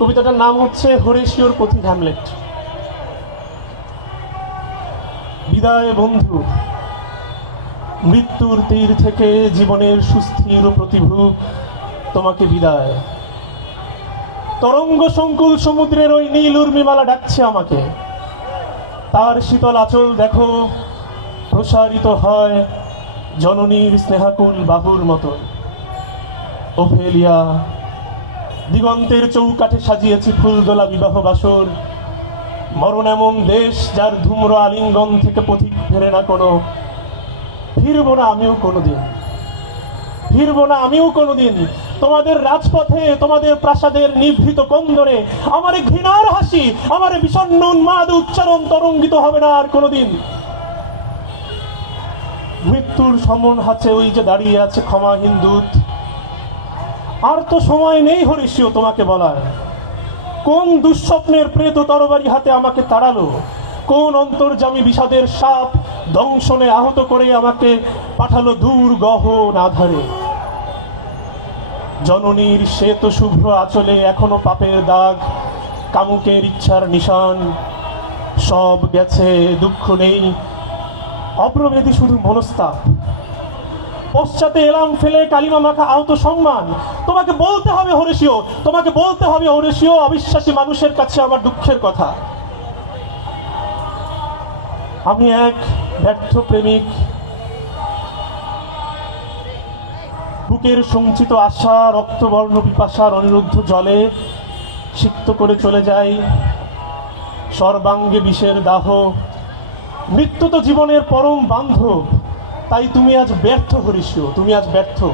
কবিতাটার নাম হচ্ছে হরেশিওর পথিক হ্যামলেট। বিদায় বন্ধু, মৃত্যুর তীর থেকে জীবনের সুস্থির প্রতিভু, তোমাকে বিদায়। তরঙ্গ সংকুল সমুদ্রের ওই নীল উর্মিমালা ডাকছে আমাকে। তার শীতল আচল দেখো, প্রসারিত হয় জননীর স্নেহাকুল বাহুর মতো ওফেলিয়া দিগন্তের চৌকাঠে সাজিয়েছি ফুলদোলা বিবাহ বাসর। মরণ এমন দেশ যার ধূম্র আলিঙ্গন থেকে পথিক ফেরে না কোনো। ফিরব না আমিও কোনোদিন। ফিরব না আমিও কোনোদিন। তোমাদের রাজপথে, তোমাদের প্রাসাদের নিভৃত কন্দরে আমার ঘৃণার হাসি, আমার বিষণ্ণ উন্মাদ উচ্চারণ তরঙ্গিত হবে না আর কোনোদিন। মৃত্যুর সমন হাতে ওই যে দাঁড়িয়ে আছে ক্ষমাহীন দূত আর তো সময় নেই হরিষিও তোমাকে বলার। কোন দুঃস্বপ্নের প্রেত তরবারি হাতে আমাকে তাড়ালো? কোন অন্তর্জামী বিষাদের সাপ দংশনে আহত করে আমাকে পাঠালো দূর গহন আধারে? জননীর শ্বেত শুভ্র আঁচলে এখনও পাপের দাগ, কামুকের ইচ্ছার নিশান। সব গেছে, দুঃখ নেই অপ্রভেদী শুধু মনস্তাপ। পশ্চাতে এলাম, ফেলে কালিমা মাখা আহত সম্মান। তোমাকে বলতে হবে হরেশিও তোমাকে বলতে হবে হরেশিও অবিশ্বাসী মানুষের কাছে আমার দুঃখের কথা। আমি এক ব্যর্থ প্রেমিক। বুকের সঞ্চিত আশা, রক্তবর্ণ পিপাসার অনিরুদ্ধ জলে সিক্ত করে চলে যাই। সর্বাঙ্গে বিষের দাহ, মৃত্যু তো জীবনের পরম বান্ধব। তাই তুমি আজ ব্যর্থ হরিষ্য তুমি আজ ব্যর্থ।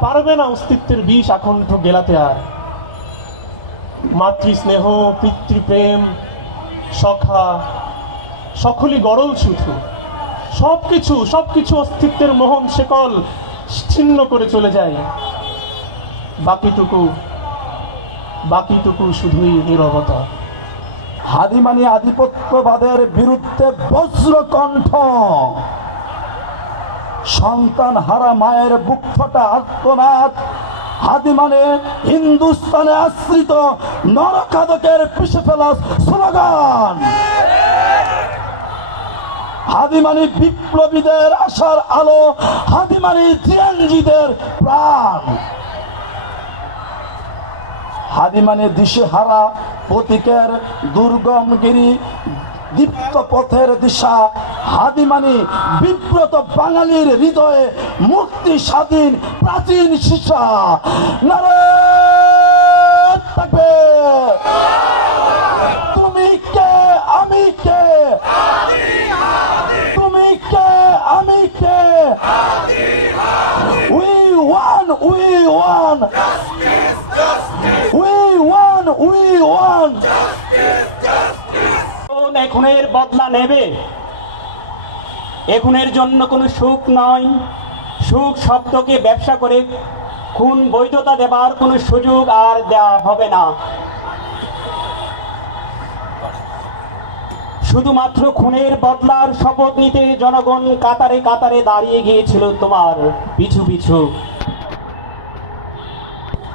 পারবে না অস্তিত্বের বিষ আকণ্ঠ গেলাতে আর। মাতৃস্নেহ, পিতৃপ্রেম, সখা, সকলই গরল শুধু। সব কিছু সব কিছু অস্তিত্বের মোহন শেকল ছিন্ন করে চলে যায়। বাকিটুকু বাকিটুকু শুধুই নীরবতা। হাদিমানি আধিপত্যবাদের বিরুদ্ধে বজ্রকণ্ঠ। সন্তান হারা মায়ের বুক ফটা আত্মনাদ। হাদি মানে হিন্দুস্তানে আশ্রিত নরকাদকের পিছে ফেলা স্লোগান। হাদিমানি বিপ্লবীদের আশার আলো হাদিমানি জিয়ানজিদের প্রাণ। হাদিমানে দিশে হারা প্রতীকের দুর্গম গিরি দীপ্ত পথের দিশা। হাদিমানি বিব্রত বাঙালির হৃদয়ে মুক্তি স্বাধীন প্রাচীন শিশা। থাকবে। তুমি কে? আমি কে? তুমি কে? আমি কে? We want we want we want we want কোন এখনের বদলা নেবে। এখনের জন্য কোনো সুখ নয়। সুখ শব্দকে ব্যবসা করে খুন বৈধতা দেবার কোনো সুযোগ আর দেওয়া হবে না। শুধুমাত্র খুনের বদলার শপথ নিতে জনগণ কাতারে কাতারে দাঁড়িয়ে গিয়েছিল তোমার পিছু পিছু।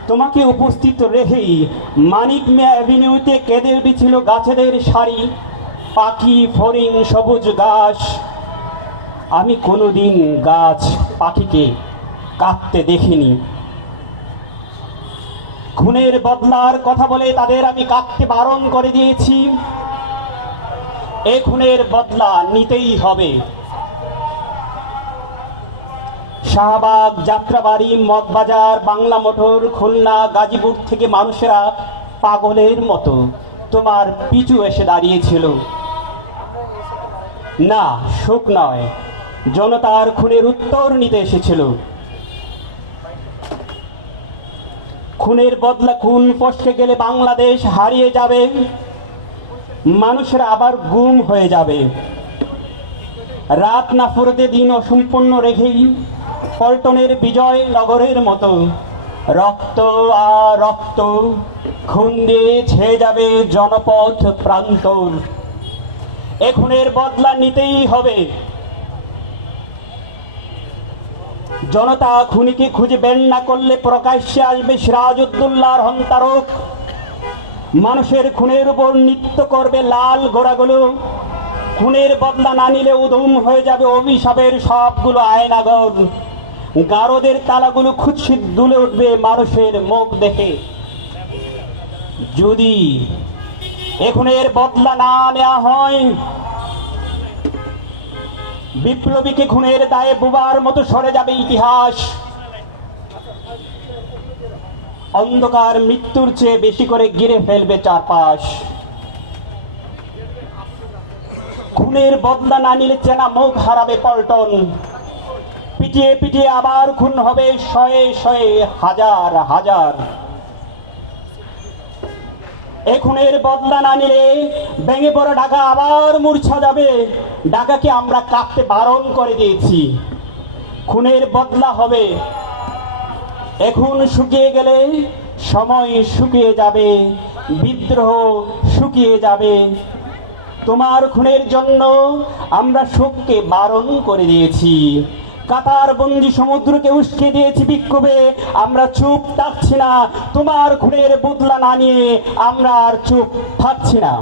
তোমাকে উপস্থিত রেখেই মানিক মিয়া অ্যাভিনিউতে কেঁদে উঠেছিল গাছেদের সারি পাখি, ফড়িং, সবুজ ঘাস। আমি কোনোদিন গাছ পাখিকে কাঁদতে দেখিনি। খুনের বদলার কথা বলে তাদের আমি কাঁদতে বারণ করে দিয়েছি। এ খুনের বদলা নিতেই হবে। শাহবাগ, যাত্রাবাড়ি, মগবাজার, বাংলা মোটর, খুলনা, গাজীপুর থেকে মানুষেরা পাগলের মতো তোমার পিছু এসে দাঁড়িয়েছিল। না শোক নয়। জনতার খুনের উত্তর নিতে এসেছিল। খুনের বদলা খুন পশকে গেলে বাংলাদেশ হারিয়ে যাবে। মানুষেরা আবার গুম হয়ে যাবে। রাত না ফুরতে দিন অসম্পূর্ণ রেখেই পল্টনের বিজয় নগরের মতো। রক্ত আর রক্ত খুন দিয়ে ছেয়ে যাবে জনপথ প্রান্তর। এখনের বদলা নিতেই হবে। জনতা খুনিকে খুঁজে বের না করলে প্রকাশ্যে আসবে সিরাজউদ্দৌলার হন্তারক। মানুষের খুনের উপর নৃত্য করবে লাল গোড়াগুলো। খুনের বদলা না নিলে উদম হয়ে যাবে অভিশাপের সবগুলো আয়নাগর। গারদের তালাগুলো খুৎসিত দুলে উঠবে মানুষের মুখ দেখে। যদি এখনের বদলা না নেওয়া হয় বিপ্লবীকে খুনের দায়ে বুবার মতো সরে যাবে ইতিহাস। অন্ধকার মৃত্যুর চেয়ে বেশি করে গিরে ফেলবে চারপাশ। খুনের বদলা না নিলে চেনা মুখ হারাবে পল্টন। পিটিয়ে পিটিয়ে আবার খুন হবে শয়ে শয়ে হাজার হাজার। এ খুনের বদলা না নিলে ভেঙে পড়া ঢাকা আবার মূর্ছা যাবে। ঢাকাকে আমরা কাঁপতে বারণ করে দিয়েছি। খুনের বদলা হবে। এখন শুকিয়ে গেলে সময় শুকিয়ে যাবে, বিদ্রোহ শুকিয়ে যাবে। তোমার খুনের জন্য আমরা শোককে বারণ করে দিয়েছি। কাতার বন্দি সমুদ্রকে উস্কে দিয়েছি বিক্ষোভে। আমরা চুপ থাকছি না। তোমার খুনের বদলা না নিয়ে আমরা আর চুপ থাকছি না।